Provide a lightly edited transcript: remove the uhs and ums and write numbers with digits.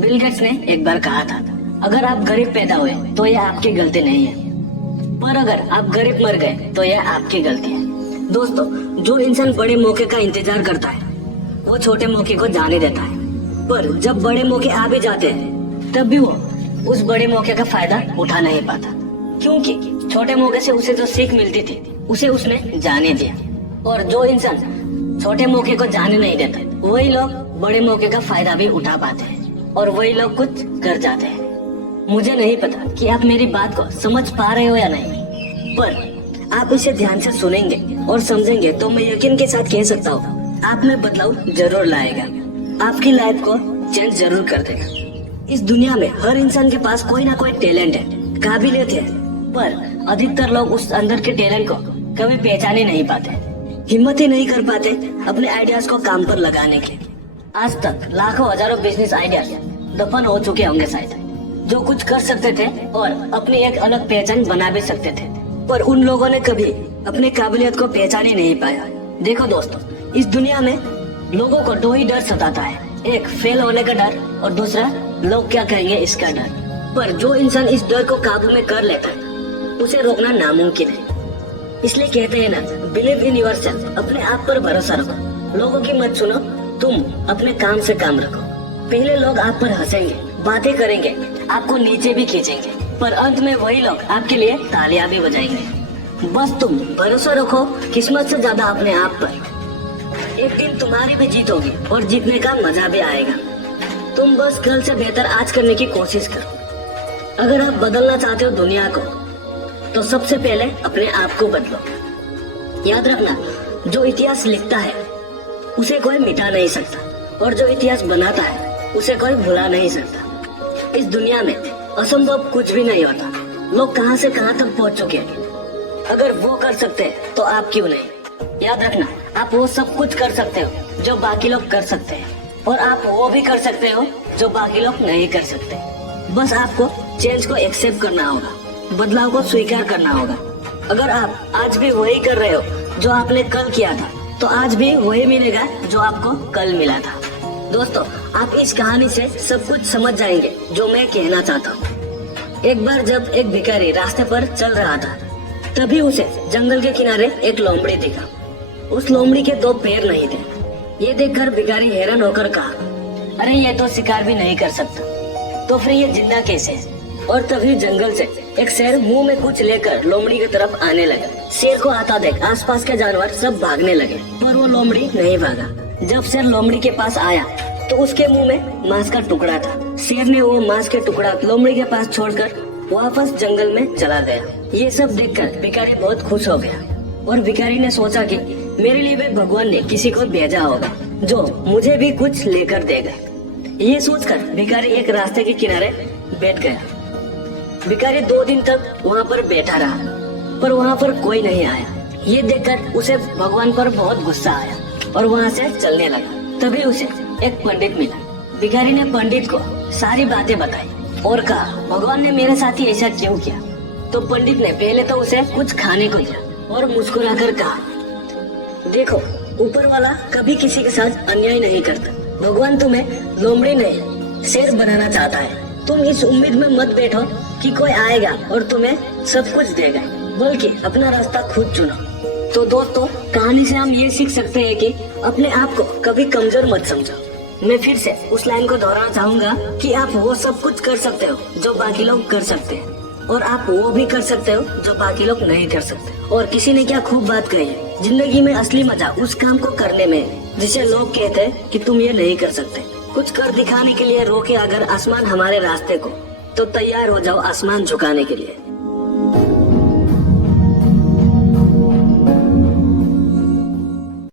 Bill Gates ने एक बार कहा था, अगर आप गरीब पैदा हुए तो यह आपकी गलती नहीं है, पर अगर आप गरीब मर गए तो यह आपकी गलती है। दोस्तों, जो इंसान बड़े मौके का इंतजार करता है वो छोटे मौके को जाने देता है, पर जब बड़े मौके आ भी जाते हैं तब भी वो उस बड़े मौके का फायदा उठा नहीं पाता, क्योंकि छोटे मौके से उसे जो सीख मिलती थी उसे उसने जाने दिया। और जो इंसान छोटे मौके को जाने नहीं देता वही लोग बड़े मौके का फायदा भी उठा पाते हैं और वही लोग कुछ कर जाते हैं। मुझे नहीं पता कि आप मेरी बात को समझ पा रहे हो या नहीं, पर आप इसे ध्यान से सुनेंगे और समझेंगे तो मैं यकीन के साथ कह सकता हूँ आप में बदलाव जरूर लाएगा, आपकी लाइफ को चेंज जरूर कर देगा। इस दुनिया में हर इंसान के पास कोई ना कोई टैलेंट है, काबिलियत है, पर अधिकतर लोग उस अंदर के टैलेंट को कभी पहचान ही नहीं पाते, हिम्मत ही नहीं कर पाते अपने आइडियाज को काम पर लगाने के। आज तक लाखों हजारों बिजनेस आइडियाज दफन हो चुके होंगे शायद, जो कुछ कर सकते थे और अपनी एक अलग पहचान बना भी सकते थे, पर उन लोगों ने कभी अपने काबिलियत को पहचान ही नहीं पाया। देखो दोस्तों, इस दुनिया में लोगों को दो ही डर सताता है, एक फेल होने का डर और दूसरा लोग क्या कहेंगे इसका डर। पर जो इंसान इस डर को काबू में कर लेता है उसे रोकना नामुमकिन है। इसलिए कहते हैं ना, बिलीव इन योरसेल्फ, अपने आप पर भरोसा रखो, लोगों की मत सुनो, तुम अपने काम से काम रखो। पहले लोग आप पर हंसेंगे, बातें करेंगे, आपको नीचे भी खींचेंगे, पर अंत में वही लोग आपके लिए तालियां भी बजाएंगे। बस तुम भरोसा रखो किस्मत से ज्यादा अपने आप पर। एक दिन तुम्हारी भी जीत होगी और जीतने का मजा भी आएगा। तुम बस कल से बेहतर आज करने की कोशिश करो। अगर आप बदलना चाहते हो दुनिया को तो सबसे पहले अपने आप को बदलो। याद रखना, जो इतिहास लिखता है उसे कोई मिटा नहीं सकता और जो इतिहास बनाता है उसे कोई भुला नहीं सकता। इस दुनिया में असंभव कुछ भी नहीं होता। लोग कहां से कहां तक पहुंच चुके हैं, अगर वो कर सकते हैं तो आप क्यों नहीं। याद रखना, आप वो सब कुछ कर सकते हो जो बाकी लोग कर सकते हैं, और आप वो भी कर सकते हो जो बाकी लोग नहीं कर सकते। बस आपको चेंज को एक्सेप्ट करना होगा, बदलाव को स्वीकार करना होगा। अगर आप आज भी वही कर रहे हो जो आपने कल किया था तो आज भी वही मिलेगा जो आपको कल मिला था। दोस्तों, आप इस कहानी से सब कुछ समझ जाएंगे जो मैं कहना चाहता हूँ। एक बार जब एक भिखारी रास्ते पर चल रहा था तभी उसे जंगल के किनारे एक लोमड़ी दिखा। उस लोमड़ी के दो पैर नहीं थे। ये देखकर भिखारी हैरान होकर कहा, अरे ये तो शिकार भी नहीं कर सकता, तो फिर ये जिंदा कैसे है। और तभी जंगल से एक शेर मुंह में कुछ लेकर लोमड़ी की तरफ आने लगा। शेर को आता देख आसपास के जानवर सब भागने लगे, पर वो लोमड़ी नहीं भागा। जब शेर लोमड़ी के पास आया तो उसके मुंह में मांस का टुकड़ा था। शेर ने वो मांस के टुकड़ा लोमड़ी के पास छोड़कर वापस जंगल में चला गया। ये सब देखकर भिखारी बहुत खुश हो गया और भिखारी ने सोचा कि मेरे लिए भी भगवान ने किसी को भेजा होगा जो मुझे भी कुछ लेकर देगा। ये सोचकर भिखारी एक रास्ते के किनारे बैठ गया। भिखारी 2 दिन तक वहाँ पर बैठा रहा, पर वहाँ पर कोई नहीं आया। ये देखकर उसे भगवान पर बहुत गुस्सा आया और वहाँ से चलने लगा। तभी उसे एक पंडित मिला। भिखारी ने पंडित को सारी बातें बताई और कहा, भगवान ने मेरे साथ ही ऐसा क्यों किया। तो पंडित ने पहले तो उसे कुछ खाने को दिया और मुस्कुराकर कहा, देखो, ऊपर वाला कभी किसी के साथ अन्याय नहीं करता। भगवान तुम्हें लोमड़ी नहीं शेर बनाना चाहता है। तुम इस उम्मीद में मत बैठो कि कोई आएगा और तुम्हें सब कुछ देगा, बल्कि अपना रास्ता खुद चुनो। तो दोस्तों, कहानी से हम ये सीख सकते हैं कि अपने आप को कभी कमजोर मत समझो। मैं फिर से उस लाइन को दोहराना चाहूंगा कि आप वो सब कुछ कर सकते हो जो बाकी लोग कर सकते हैं, और आप वो भी कर सकते हो जो बाकी लोग नहीं कर सकते। और किसी ने क्या खूब बात कही है, जिंदगी में असली मजा उस काम को करने में है जिसे लोग कहते हैं कि तुम ये नहीं कर सकते। कुछ कर दिखाने के लिए रोके अगर आसमान हमारे रास्ते को, तो तैयार हो जाओ आसमान झुकाने के लिए।